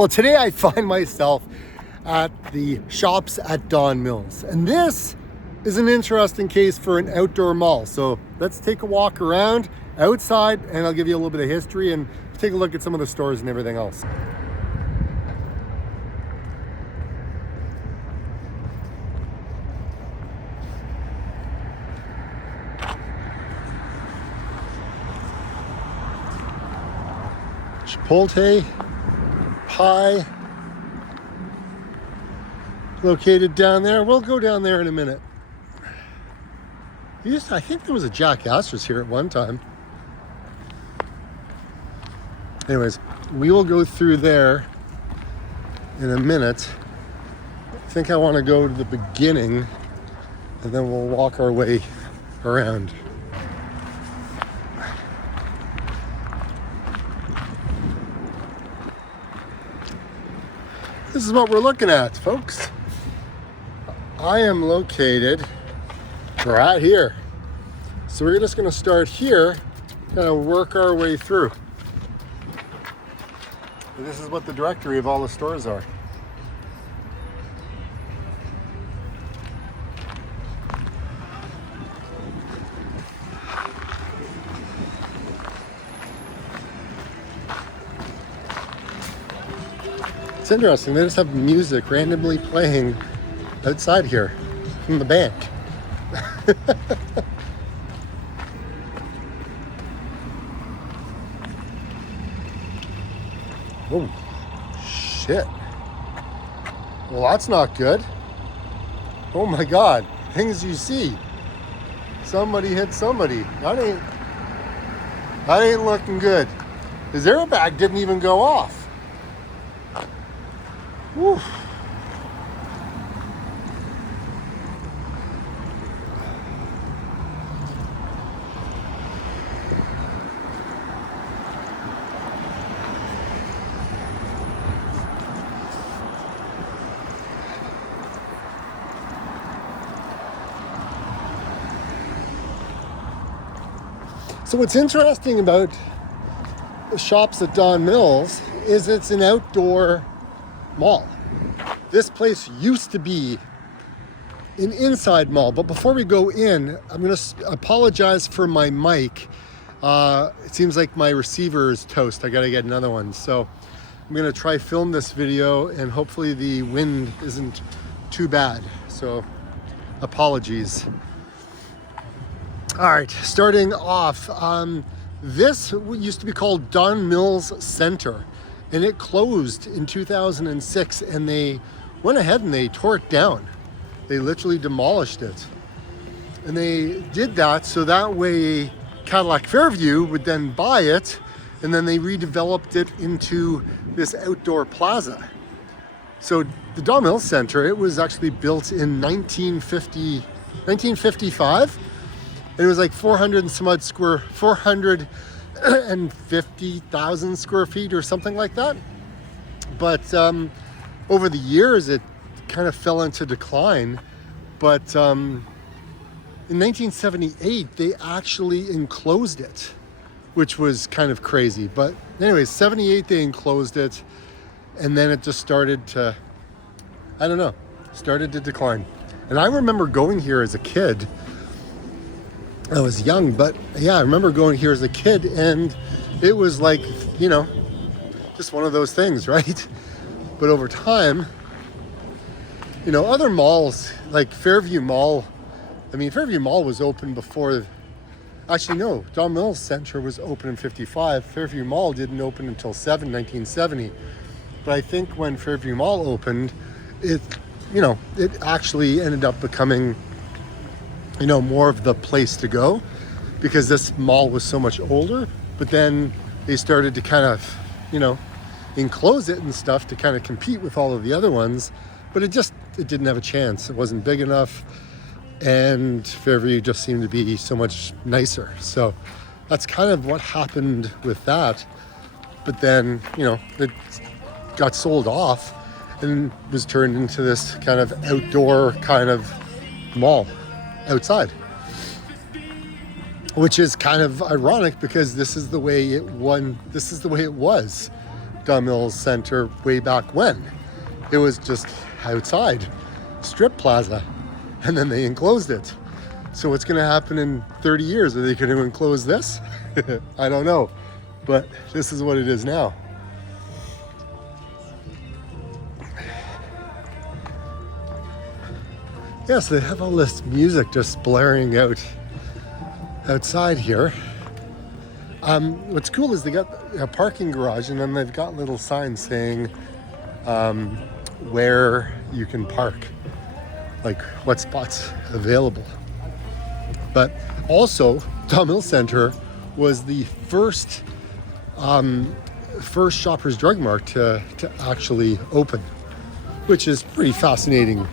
Well, today I find myself at the shops at Don Mills, and this is an interesting case for an outdoor mall. So let's take a walk around outside and I'll give you a little bit of history and take a look at some of the stores and everything else. Chipotle Pie located down there. We'll go down there in a minute. I think there was a Jack Astor's here at one time. Anyways, we will go through there in a minute. I think I want to go to the beginning and then we'll walk our way around. This is what we're looking at, folks. I am located right here. So we're just gonna start here, kind of work our way through. And this is what the directory of all the stores are. It's interesting, they just have music randomly playing outside here from the bank. Oh, shit. Well, that's not good. Oh my God, things you see. Somebody hit somebody. That ain't looking good. His airbag didn't even go off. Whew. So what's interesting about the shops at Don Mills is it's an outdoor mall. This place used to be an inside mall, but before we go in, I'm going to apologize for my mic. It seems like my receiver is toast. I got to get another one. So I'm going to try film this video and hopefully the wind isn't too bad. So apologies. All right, starting off, this used to be called Don Mills Center, and it closed in 2006, and they went ahead and they tore it down. They literally demolished it. And they did that so that way Cadillac Fairview would then buy it, and then they redeveloped it into this outdoor plaza. So the Don Mills Center, it was actually built in 1955. And it was like 450,000 square feet or something like that. But over the years, it kind of fell into decline. But in 1978, they actually enclosed it, which was kind of crazy. But anyways, 78, they enclosed it. And then it just started to, started to decline. And I remember going here as a kid. I was young, but yeah, I remember going here as a kid and it was like, just one of those things, right? But over time, other malls like Fairview Mall, Fairview Mall was open before, actually no, Don Mills Center was open in 55. Fairview Mall didn't open until 1970. But I think when Fairview Mall opened, it actually ended up becoming more of the place to go because this mall was so much older, but then they started to kind of, enclose it and stuff to kind of compete with all of the other ones, but it didn't have a chance. It wasn't big enough, and Fairview just seemed to be so much nicer. So that's kind of what happened with that. But then, it got sold off and was turned into this kind of outdoor kind of mall outside, which is kind of ironic because this is the way it was. Don Mills Center way back when. It was just outside, strip plaza, and then they enclosed it. So what's going to happen in 30 years? Are they going to enclose this? I don't know, but this is what it is now. Yeah, so they have all this music just blaring out outside here. What's cool is they got a parking garage, and then they've got little signs saying where you can park, like what spots available. But also, Don Mills Center was the first Shoppers Drug Mart to actually open, which is pretty fascinating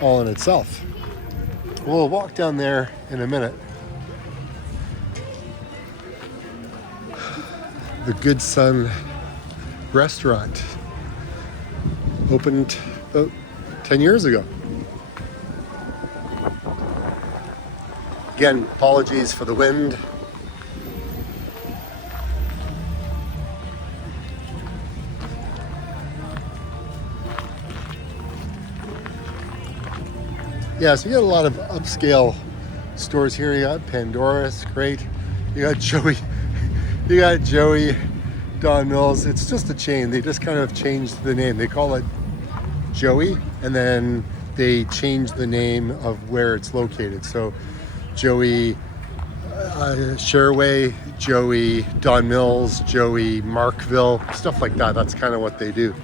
all in itself. We'll walk down there in a minute. The Good Son restaurant opened about 10 years ago. Again, apologies for the wind. Yeah, so you got a lot of upscale stores here. You got Pandora's, great. You got Joey Don Mills. It's just a chain. They just kind of changed the name. They call it Joey, and then they changed the name of where it's located. So Joey Sherway, Joey Don Mills, Joey Markville, stuff like that. That's kind of what they do.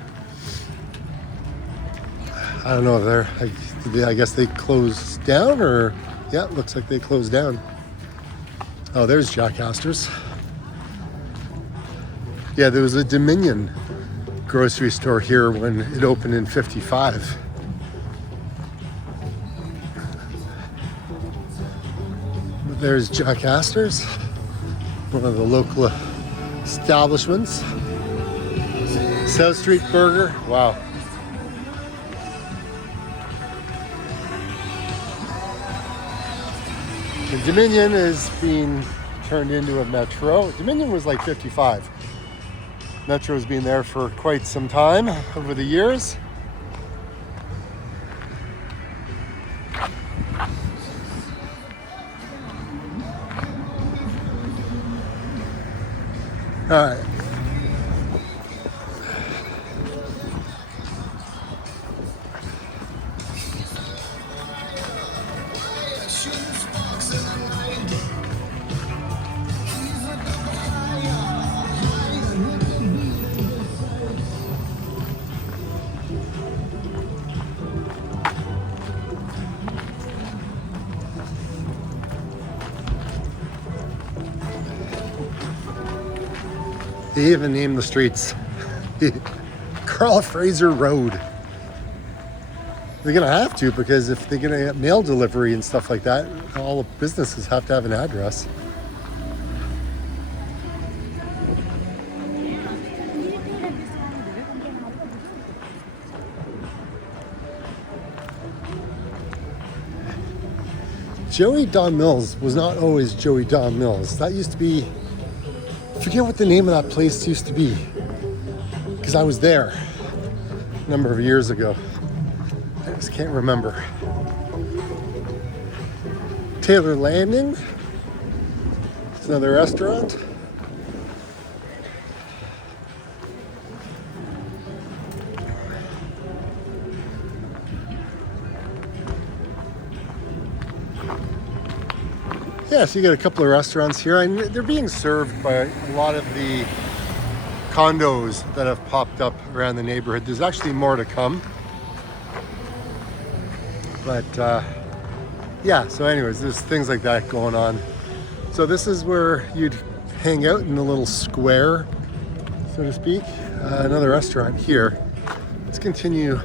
I don't know, I guess they closed down, or yeah, it looks like they closed down. Oh, there's Jack Astor's. Yeah, there was a Dominion grocery store here when it opened in '55. There's Jack Astor's, one of the local establishments. South Street Burger, wow. The Dominion is being turned into a Metro. Dominion was like 55. Metro's been there for quite some time over the years. All right. They even named the streets Carl Fraser Road. They're gonna have to, because if they're gonna get mail delivery and stuff like that, all the businesses have to have an address. Joey Don Mills was not always Joey Don Mills. That used to be, I forget what the name of that place used to be, because I was there a number of years ago. I just can't remember. Taylor Landing. It's another restaurant. Yeah, so you get a couple of restaurants here, and they're being served by a lot of the condos that have popped up around the neighborhood. There's actually more to come. But yeah, so anyways, there's things like that going on. So this is where you'd hang out in the little square, so to speak. Another restaurant here. Let's continue.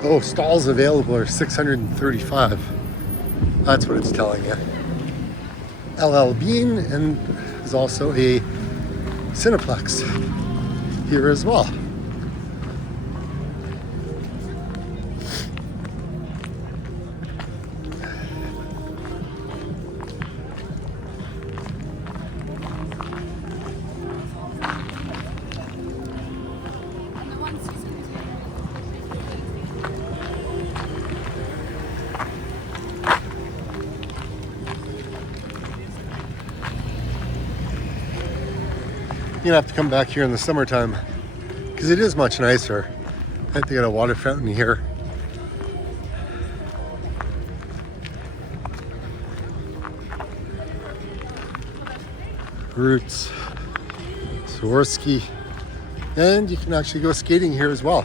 Oh, stalls available are 635. That's what it's telling you. LL Bean, and there's also a Cineplex here as well. You're gonna have to come back here in the summertime because it is much nicer. I think they got a water fountain here. Roots, Swarovski, and you can actually go skating here as well.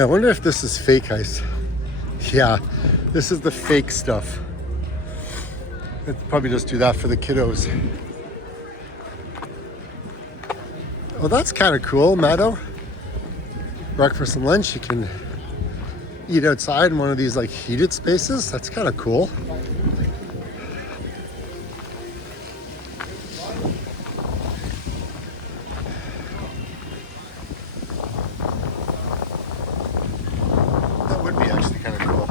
I wonder if this is fake ice. Yeah, this is the fake stuff. They'd probably just do that for the kiddos. Oh, that's kind of cool, Meadow. Breakfast and lunch, you can eat outside in one of these like heated spaces. That's kind of cool. That would be actually kind of cool.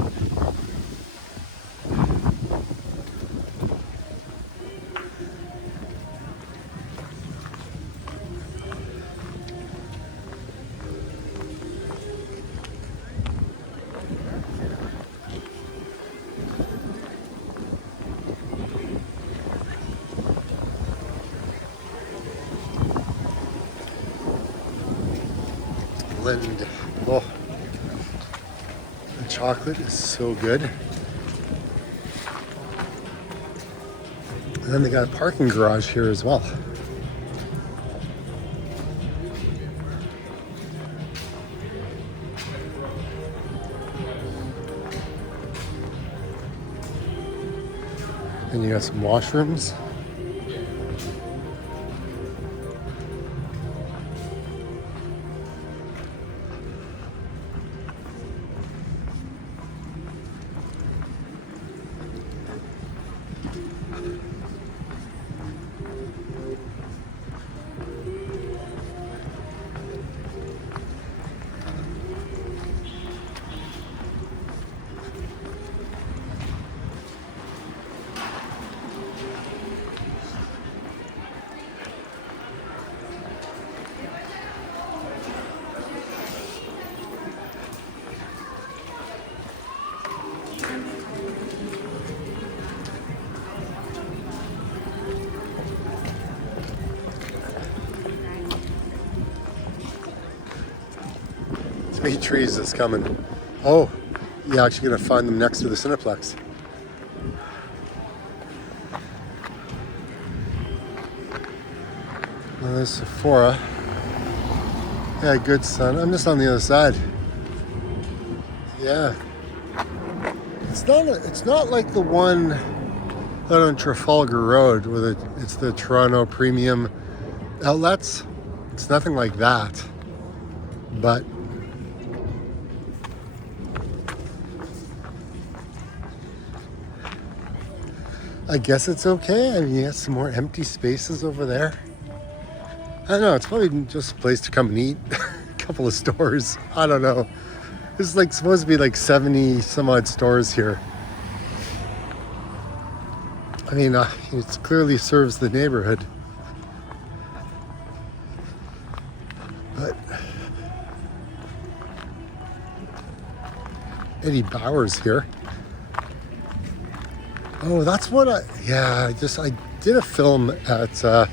Blend. Oh, the chocolate is so good. And then they got a parking garage here as well. And you got some washrooms. Three trees that's coming. Oh, you're actually gonna find them next to the Cineplex. Well, there's Sephora. Yeah, good son. I'm just on the other side. Yeah. It's not like the one out on Trafalgar Road where it's the Toronto Premium Outlets. It's nothing like that. But I guess it's okay. I mean, you got some more empty spaces over there. I don't know. It's probably just a place to come and eat. A couple of stores. I don't know. This is like supposed to be like 70 some odd stores here. I mean, it clearly serves the neighborhood. But Eddie Bauer's here. Oh, that's what I did a film at, yeah,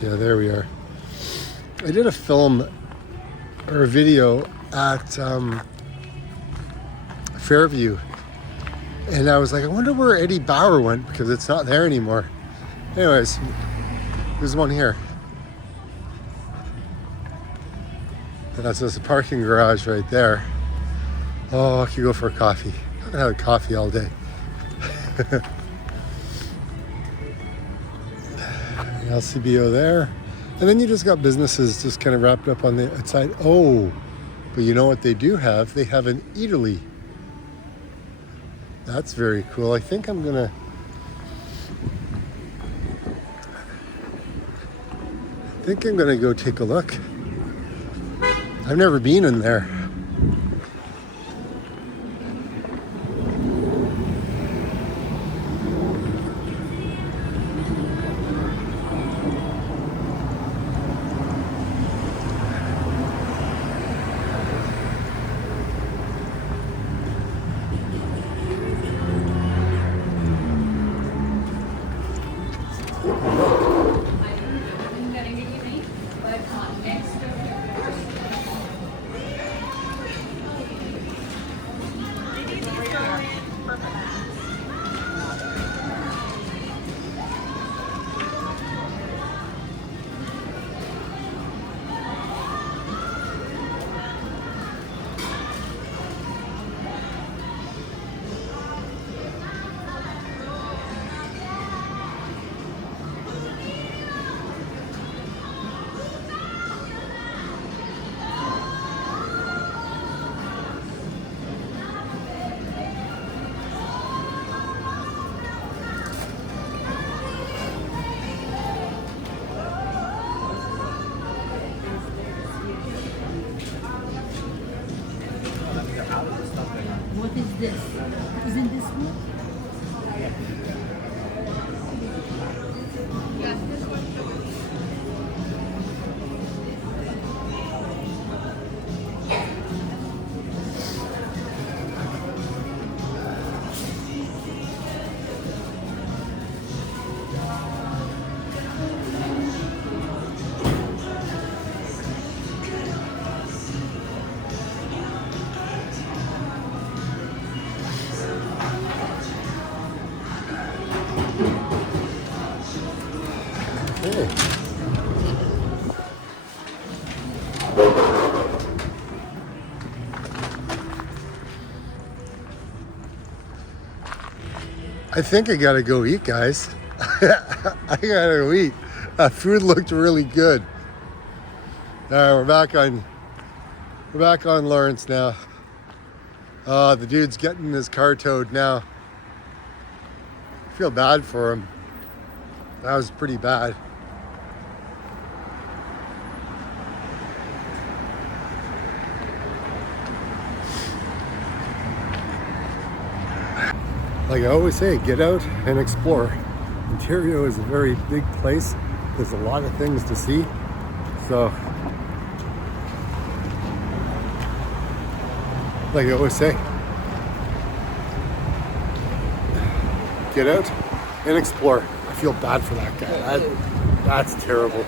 there we are. I did a film or a video at Fairview. And I was like, I wonder where Eddie Bauer went because it's not there anymore. Anyways, there's one here. And that's just a parking garage right there. Oh, I could go for a coffee. I haven't had a coffee all day. LCBO there. And then you just got businesses just kind of wrapped up on the outside. Oh, but you know what they do have? They have an eatery. That's very cool. I think I'm gonna go take a look. I've never been in there. What is this? Isn't this one? Hey. I think I gotta go eat, guys. I gotta go eat. Food looked really good. All right, we're back on Lawrence now. The dude's getting his car towed now. I feel bad for him. That was pretty bad. Like I always say, get out and explore. Ontario is a very big place. There's a lot of things to see. So, like I always say, get out and explore. I feel bad for that guy. That's terrible.